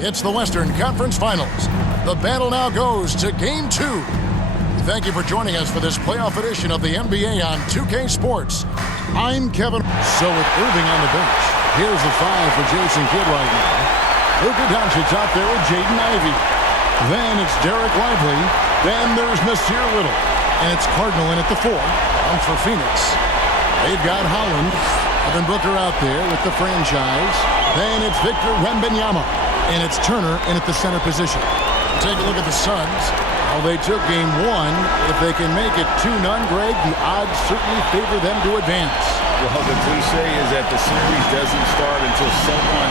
It's the Western Conference Finals. The battle now goes to Game 2. Thank you for joining us for this playoff edition of the NBA on 2K Sports. I'm Kevin. So with Irving on the bench, here's the 5 for Jason Kidd right now. Luka Doncic out there with Jaden Ivey. Then it's Derek Lively. Then there's Nasir Little. And it's Cardinal in at the 4. On for Phoenix. They've got Holland. Devin Booker out there with the franchise. Then it's Victor Wembanyama. And it's Turner in at the center position. Take a look at the Suns. Well, they took game 1. If they can make it 2-0, Greg, the odds certainly favor them to advance. Well, the cliche is that the series doesn't start until someone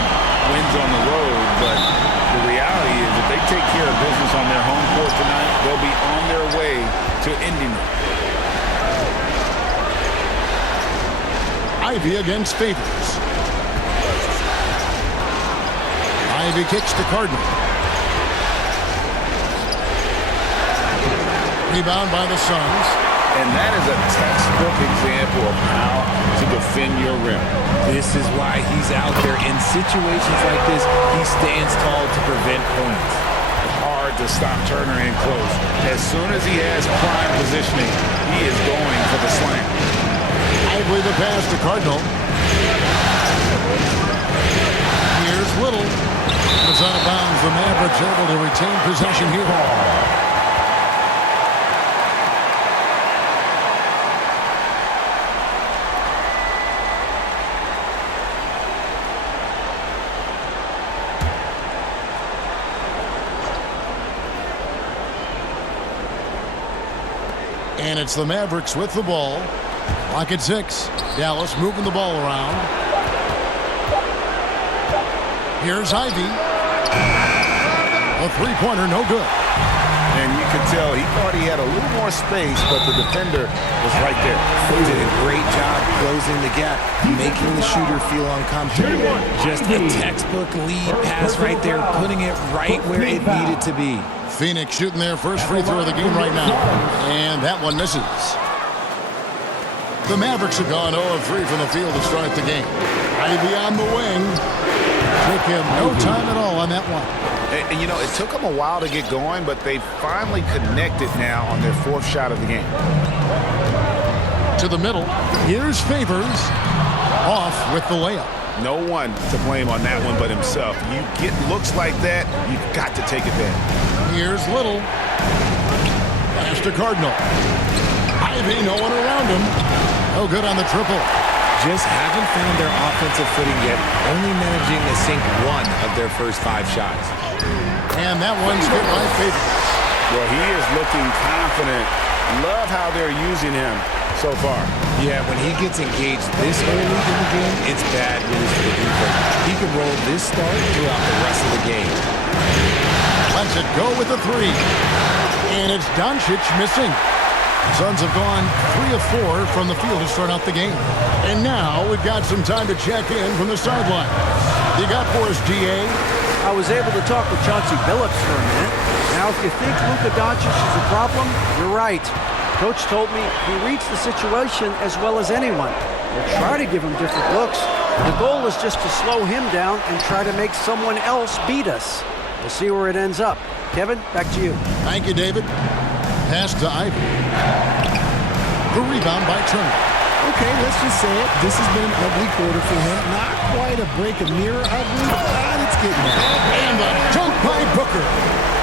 wins on the road, but the reality is if they take care of business on their home court tonight, they'll be on their way to ending it. Ivey against Favors. Ivey kicks to Cardinal. Rebound by the Suns. And that is a textbook example of how to defend your rim. This is why he's out there in situations like this. He stands tall to prevent points. Hard to stop Turner in close. As soon as he has prime positioning, he is going for the slam. Ivey the pass to Cardinal. Here's Little. It's out of bounds. The Mavericks able to retain possession here. And it's the Mavericks with the ball. Clock at 6. Dallas moving the ball around. Here's Ivey. A three-pointer, no good. And you can tell he thought he had a little more space, but the defender was right there. He did a great job closing the gap, making the shooter feel uncomfortable. Just a textbook lead pass right there, putting it right where it needed to be. Phoenix shooting their first free throw of the game right now. And that one misses. The Mavericks have gone 0 of 3 from the field to start the game. Ivey on the wing. Took him no time at all on that one. And you know, it took them a while to get going, but they finally connected now on their 4th shot of the game. To the middle. Here's Favors. Off with the layup. No one to blame on that one but himself. You get looks like that, you've got to take advantage. Here's Little. Pass to Cardinal. Ivey, no one around him. No good on the triple. Just haven't found their offensive footing yet, only managing to sink 1 of their first 5 shots. And that one's hit by Favors. Well, he is looking confident. Love how they're using him so far. Yeah, when he gets engaged this early in the game, it's bad news for the defense. He can roll this start throughout the rest of the game. Lets it go with the 3. And it's Doncic missing. Suns have gone 3 of 4 from the field to start out the game. And now we've got some time to check in from the sideline. You got for us, GA? I was able to talk with Chauncey Billups for a minute. Now, if you think Luka Doncic is a problem, you're right. Coach told me he reads the situation as well as anyone. We'll try to give him different looks. The goal is just to slow him down and try to make someone else beat us. We'll see where it ends up. Kevin, back to you. Thank you, David. Pass to Ivey. The rebound by Turner. Okay, let's just say it. This has been an ugly quarter for him. Not quite a break of mirror ugly, but it's getting there. And the dunk by Booker.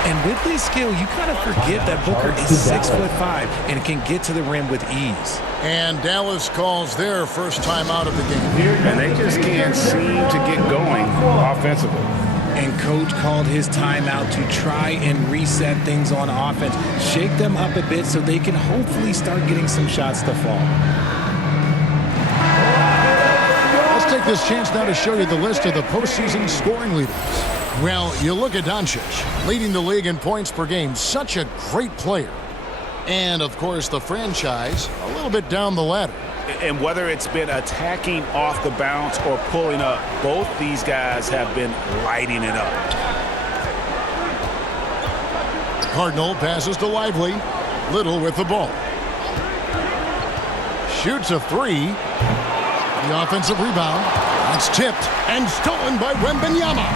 And with his skill, you kind of forget that Booker is 6'5" and can get to the rim with ease. And Dallas calls their first time out of the game. And they just can't seem to get going offensively. And Coach called his timeout to try and reset things on offense, shake them up a bit so they can hopefully start getting some shots to fall. Let's take this chance now to show you the list of the postseason scoring leaders. Well, you look at Doncic, leading the league in points per game, such a great player. And, of course, the franchise, a little bit down the ladder. And whether it's been attacking off the bounce or pulling up, both these guys have been lighting it up. Cardinal passes to Lively. Little with the ball. Shoots a 3. The offensive rebound. It's tipped and stolen by Wembanyama.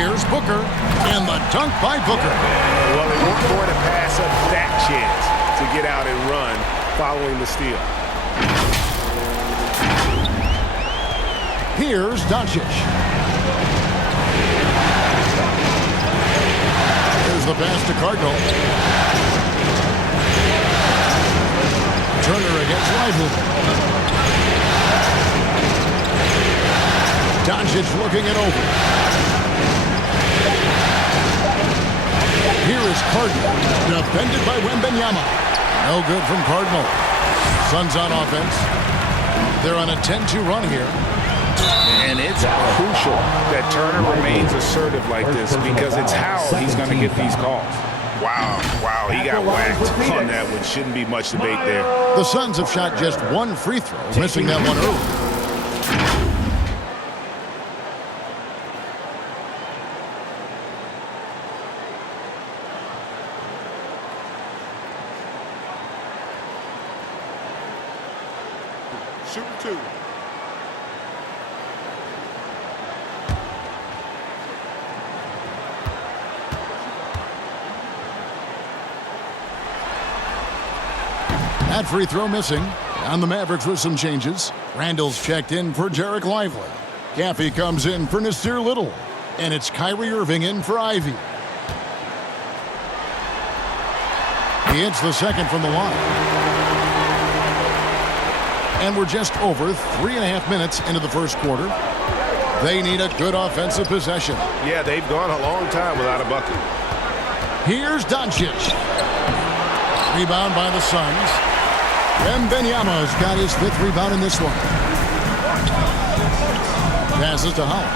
Here's Booker, and the dunk by Booker. Well, they weren't going to pass up that chance to get out and run following the steal. Here's Doncic. Here's the pass to Cardinal. Turner against Lively. Doncic looking it over. Here is Cardinal, defended by Wembanyama. No good from Cardinal. Suns on offense. They're on a 10-2 run here. And it's crucial that Turner remains assertive like this because it's how he's going to get these calls. Wow, he got whacked on that one. Shouldn't be much debate there. The Suns have shot just one free throw, missing that one early. Shooting two. That free throw missing. On the Mavericks with some changes. Randall's checked in for Jarek Lively. Caffey comes in for Nasir Little. And it's Kyrie Irving in for Ivy. He hits the second from the line. And we're just over 3.5 minutes into the first quarter. They need a good offensive possession. Yeah, they've gone a long time without a bucket. Here's Doncic. Rebound by the Suns. Wembanyama's got his 5th rebound in this one. Passes to Holland.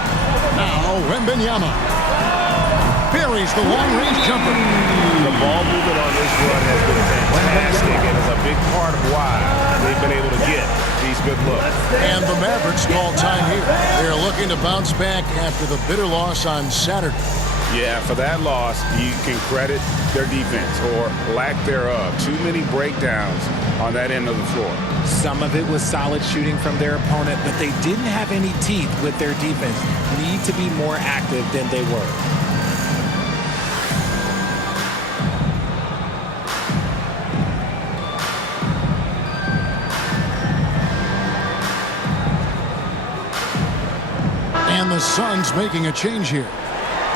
Now Wembanyama buries the long-range jumper. The ball movement on this run has been fantastic and is a big part of why they've been able to get these good looks. And the Mavericks call time here. They're looking to bounce back after the bitter loss on Saturday. Yeah, for that loss, you can credit their defense or lack thereof. Too many breakdowns on that end of the floor. Some of it was solid shooting from their opponent, but they didn't have any teeth with their defense. Need to be more active than they were. And the Suns making a change here.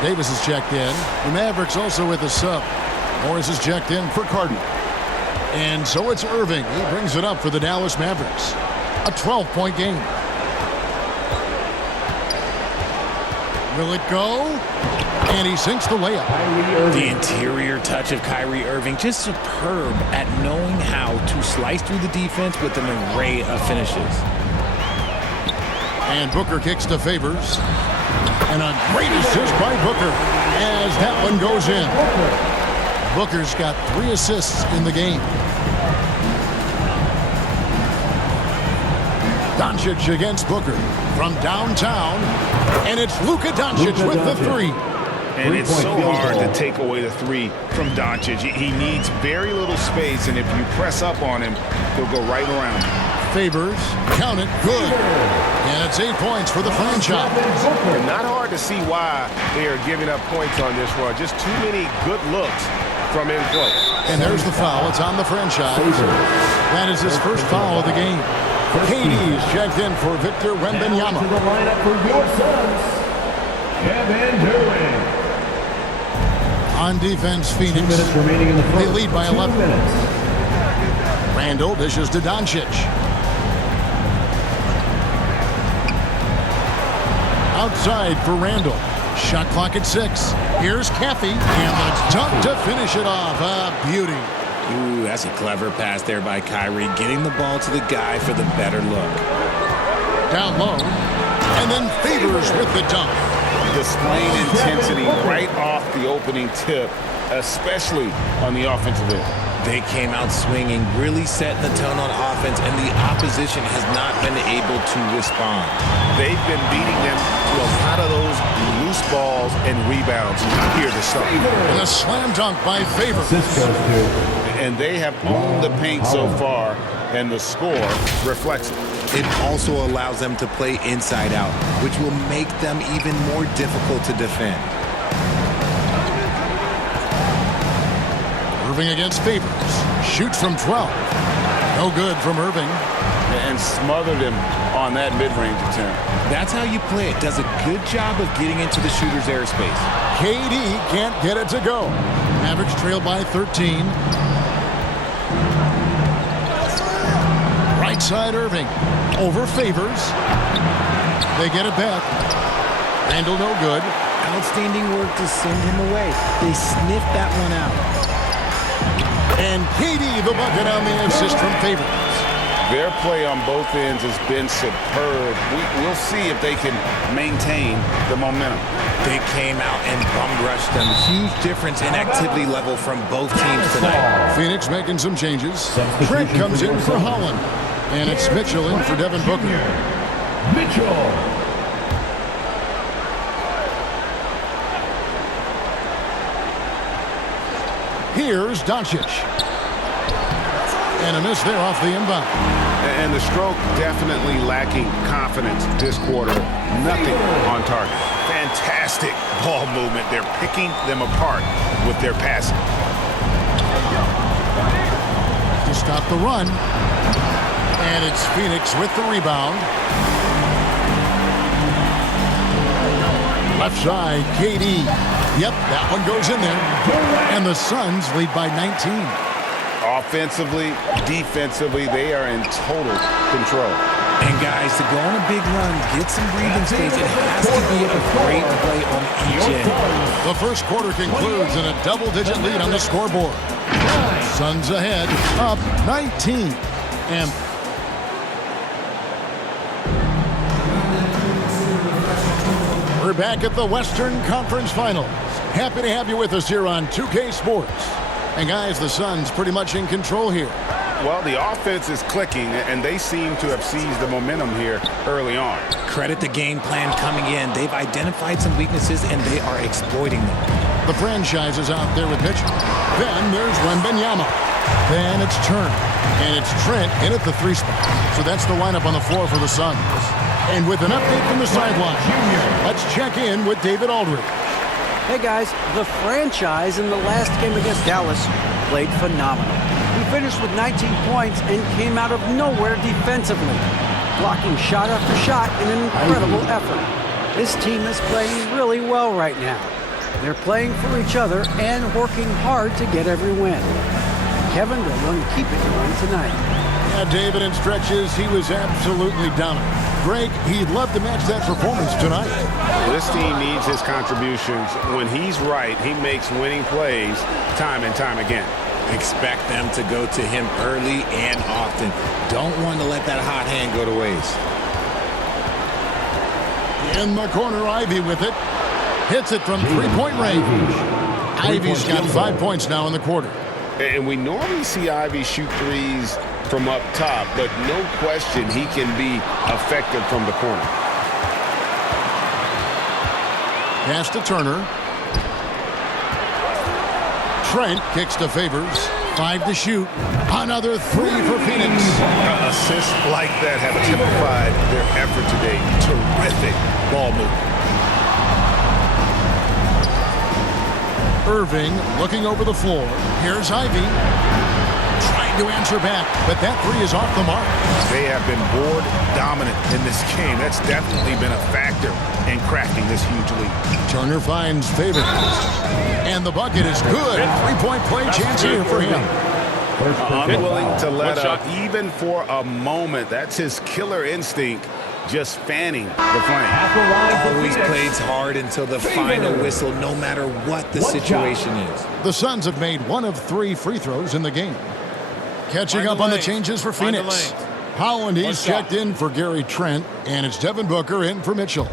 Davis is checked in. The Mavericks also with a sub. Morris is checked in for Cardinal. And so it's Irving. He brings it up for the Dallas Mavericks. A 12-point game. Will it go? And he sinks the layup. The interior touch of Kyrie Irving, just superb at knowing how to slice through the defense with an array of finishes. And Booker kicks to Favors. And a great assist by Booker as that one goes in. Booker's got 3 assists in the game. Doncic against Booker from downtown. And it's Luka Doncic with the 3. And it's so hard to take away the 3 from Doncic. He needs very little space, and if you press up on him, he'll go right around you. Favors, count it, good. And it's 8 points for the franchise. And not hard to see why they are giving up points on this run. Just too many good looks from in play. And there's the foul. It's on the franchise. That is his first foul of the game. KD's checked in for Victor Wembanyama. To the lineup for your Suns, Kevin Durant. On defense, Phoenix. 2 minutes remaining in the first. They lead by 11. 2 minutes. Randall dishes to Doncic. Outside for Randall. Shot clock at 6. Here's Caffey. And the dunk to finish it off. A beauty. Ooh, that's a clever pass there by Kyrie, getting the ball to the guy for the better look. Down low. And then Favors with the dunk. Displaying intensity right off the opening tip, especially on the offensive end. They came out swinging, really setting the tone on offense, and the opposition has not been able to respond. They've been beating them to a lot of those loose balls and rebounds here to start. And a slam dunk by Favors. And they have owned the paint so far, and the score reflects it. It also allows them to play inside out, which will make them even more difficult to defend. Irving against Favors. Shoots from 12. No good from Irving. And smothered him on that mid-range attempt. That's how you play it. Does a good job of getting into the shooter's airspace. KD can't get it to go. Mavericks trail by 13. Right side Irving. Over Favors. They get it back. Randall no good. Outstanding work to send him away. They sniffed that one out. And KD the bucket on the assist from Favors. Their play on both ends has been superb. We'll see if they can maintain the momentum. They came out and bum rushed them. Huge difference in activity level from both teams tonight. Phoenix making some changes. Trent comes in for Holland. And it's Mitchell in for Devin Booker. Mitchell. Here's Doncic. And a miss there off the inbound. And the stroke definitely lacking confidence this quarter. Nothing on target. Fantastic ball movement. They're picking them apart with their passing. To stop the run. And it's Phoenix with the rebound. Left side, KD. Yep, that one goes in there. And the Suns lead by 19. Offensively, defensively, they are in total control. And guys, to go on a big run, get some breathing space, it has to be a great play on each end. The first quarter concludes in a double-digit lead on the scoreboard. Suns ahead, up 19. And we're back at the Western Conference Finals. Happy to have you with us here on 2K Sports. And guys, the Suns pretty much in control here. Well, the offense is clicking, and they seem to have seized the momentum here early on. Credit the game plan coming in. They've identified some weaknesses, and they are exploiting them. The franchise is out there with Mitchell. Then there's Wembanyama. Then it's Turner. And it's Trent in at the 3 spot. So that's the lineup on the floor for the Suns. And with an update from the sideline, let's check in with David Aldridge. Hey guys, the franchise in the last game against Dallas played phenomenal. He finished with 19 points and came out of nowhere defensively, blocking shot after shot in an incredible effort. This team is playing really well right now. They're playing for each other and working hard to get every win. Kevin, they're going to keep it going tonight. Yeah, David, in stretches, he was absolutely dominant. Greg, he'd love to match that performance tonight. This team needs his contributions. When he's right, he makes winning plays time and time again. Expect them to go to him early and often. Don't want to let that hot hand go to waste. In the corner, Ivy with it. Hits it from three-point range. Ivy's got 5 points now in the quarter. And we normally see Ivy shoot threes from up top, but no question he can be effective from the corner. Pass to Turner. Trent kicks to Favors. 5 to shoot. Another 3 for Phoenix. Assists like that have typified their effort today. Terrific ball movement. Irving looking over the floor. Here's Ivy. Trying to answer back, but that 3 is off the mark. They have been board dominant in this game. That's definitely been a factor in cracking this huge lead. Turner finds Favors. And the bucket is good. 3-point play chance here for him. Unwilling to let up even for a moment. That's his killer instinct, just fanning the flame. Always plays hard until the final whistle, no matter what the situation is. The Suns have made 1 of 3 free throws in the game. Catching up on the changes for Phoenix. Holland, he's checked in for Gary Trent, and it's Devin Booker in for Mitchell.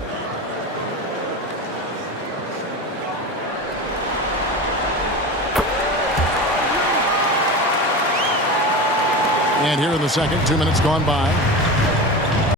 And here in the second, 2 minutes gone by.